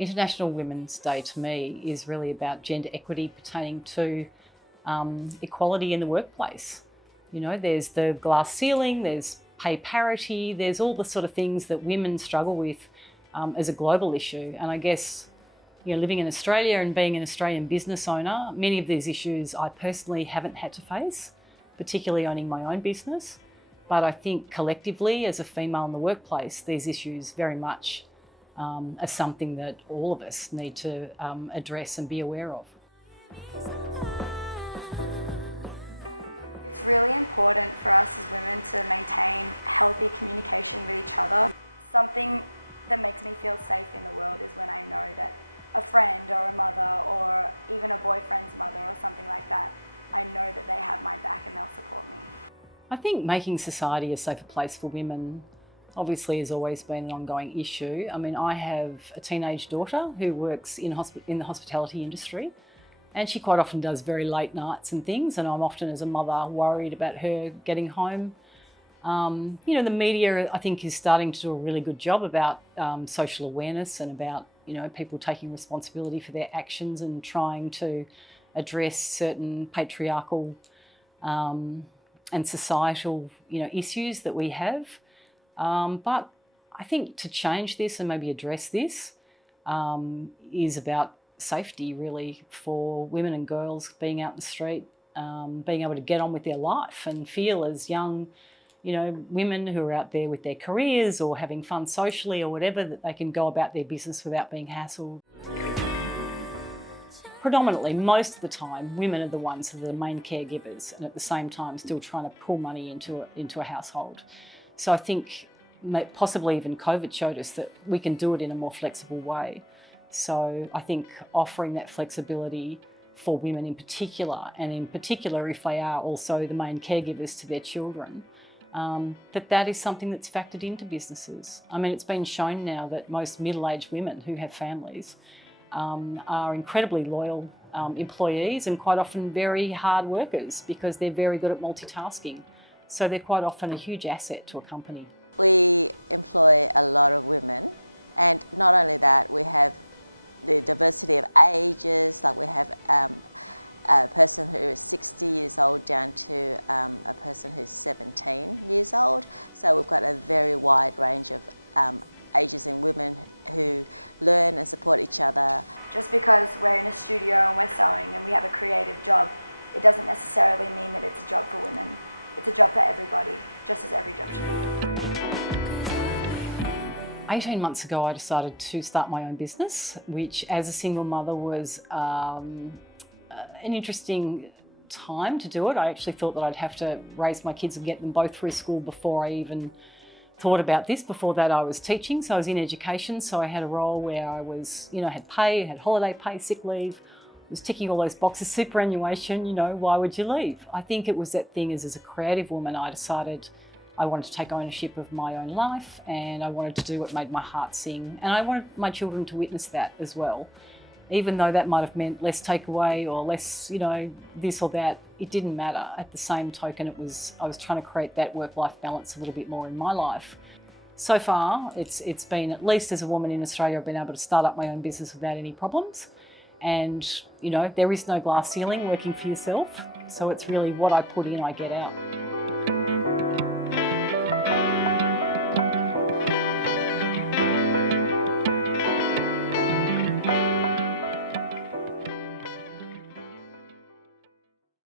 International Women's Day to me is really about gender equity pertaining to equality in the workplace. You know, there's the glass ceiling, there's pay parity, there's all the sort of things that women struggle with as a global issue. And I guess, you know, living in Australia and being an Australian business owner, many of these issues I personally haven't had to face, particularly owning my own business. But I think collectively, as a female in the workplace, these issues very much are something that all of us need to address and be aware of. I think making society a safer place for women obviously has always been an ongoing issue. I mean, I have a teenage daughter who works in the hospitality industry, and she quite often does very late nights and things, and I'm often as a mother worried about her getting home. You know, the media I think is starting to do a really good job about social awareness and about, you know, people taking responsibility for their actions and trying to address certain patriarchal and societal, you know, issues that we have. But I think to change this and maybe address this is about safety, really, for women and girls being out in the street, being able to get on with their life and feel as young, you know, women who are out there with their careers or having fun socially or whatever, that they can go about their business without being hassled. Predominantly, most of the time, women are the ones that are the main caregivers and at the same time still trying to pull money into a household. So I think possibly even COVID showed us that we can do it in a more flexible way. So I think offering that flexibility for women in particular, and in particular if they are also the main caregivers to their children, that is something that's factored into businesses. I mean, it's been shown now that most middle-aged women who have families are incredibly loyal employees and quite often very hard workers because they're very good at multitasking. So they're quite often a huge asset to a company. "18 months ago, I decided to start my own business, which as a single mother was an interesting time to do it. I actually thought that I'd have to raise my kids and get them both through school before I even thought about this. Before that, I was teaching, so I was in education, so I had a role where I was, you know, had pay, had holiday pay, sick leave, was ticking all those boxes, superannuation, you know, why would you leave? I think it was that thing as a creative woman, I decided I wanted to take ownership of my own life and I wanted to do what made my heart sing. And I wanted my children to witness that as well. Even though that might have meant less takeaway or less, you know, this or that, it didn't matter. At the same token, I was trying to create that work-life balance a little bit more in my life. So far, it's been, at least as a woman in Australia, I've been able to start up my own business without any problems. And, you know, there is no glass ceiling working for yourself. So it's really what I put in, I get out.